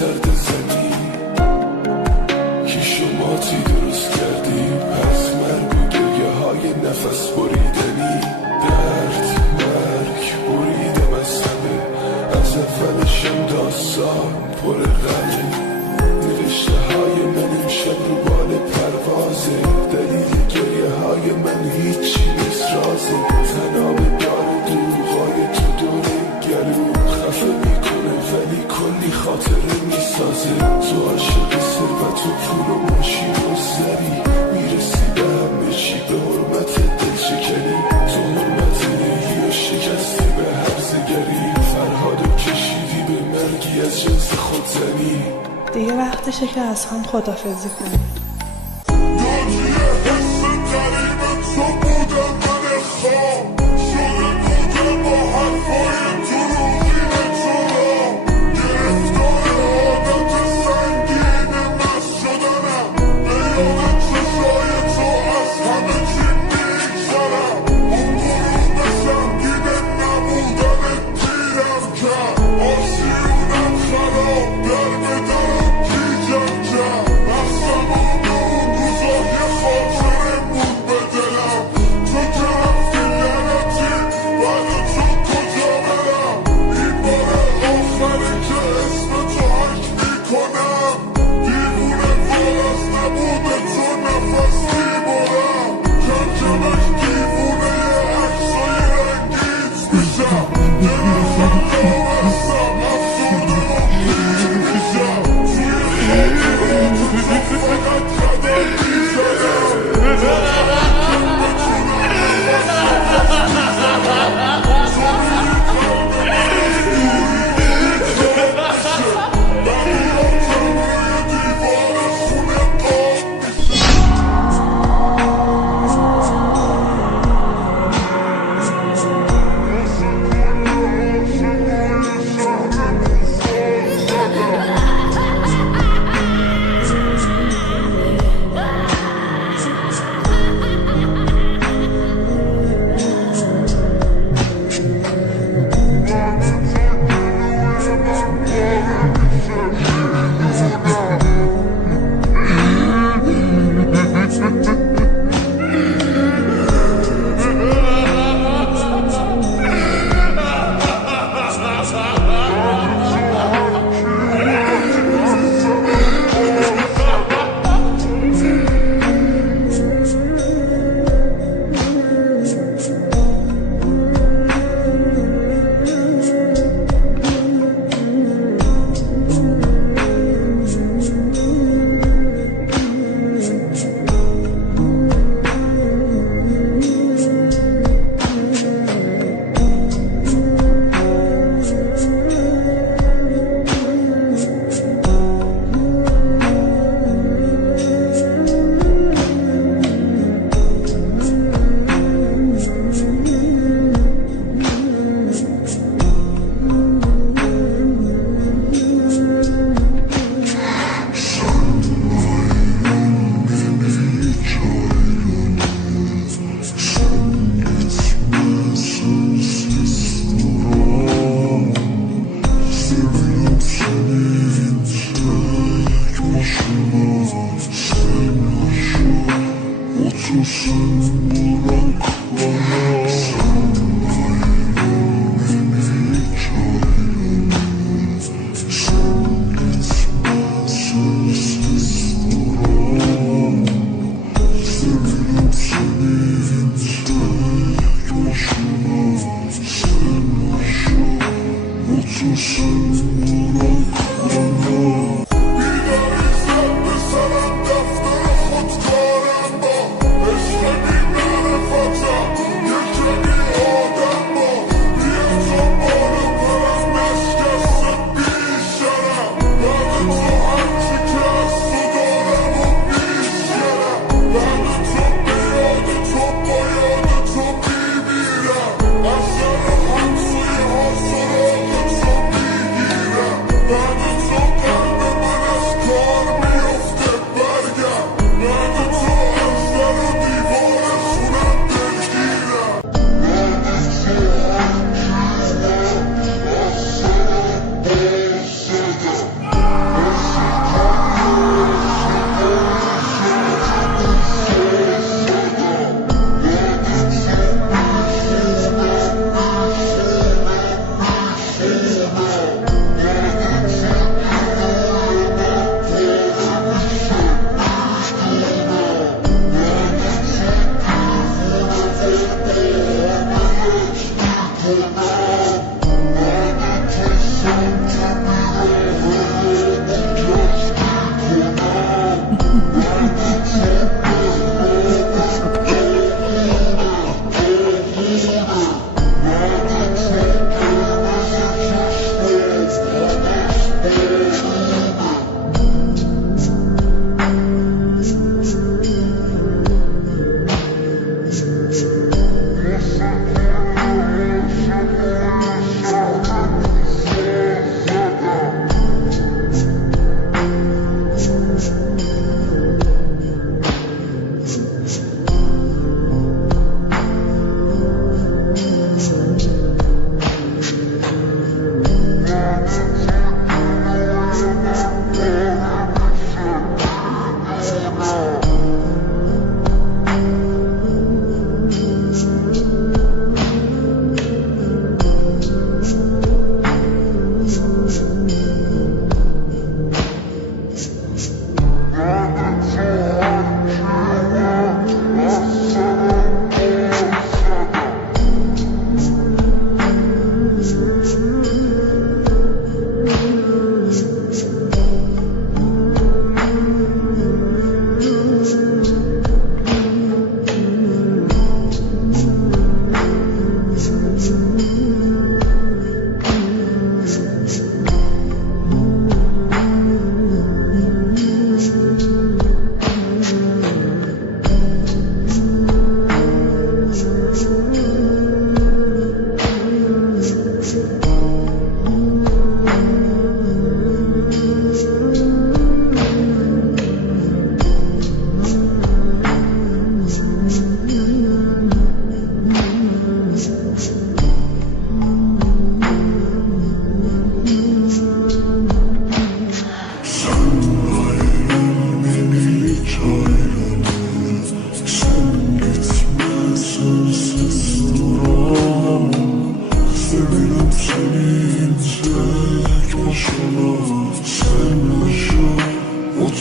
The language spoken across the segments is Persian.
سرد زنی که شماتی درست کردیم از مرگوگه های نفس بریدنی. درد مرگ بریدم از همه، از اولشم داستان پر غمه. نوشته های من امشب رو بال پروازه، دلیل گریه های من هیچی نیست رازه. تناب دار دروغای تو دوره گلو خفه میکنه ولی کلی خاطره میسازه. تو عاشق ثروت و پول و ماشین و زری میرسی به همه چی به حرمت دل شکنی. تو حرمت نهی و شکستی به هرزگری، فرهادو کشیدی به مرگی از جنس خودزنی. دیگه وقتشه که از هم خدافزی کنیم.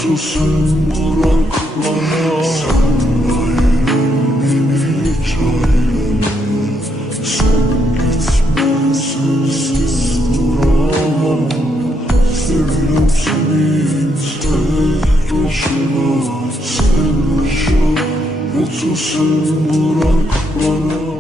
mutlu sen bırak bana. Sen ayrıl beni hiç ayrılma. Sen gitme sensiz duramam. Seviyorum seni tek başına. Sen yaşa mutlu sen bırak bana.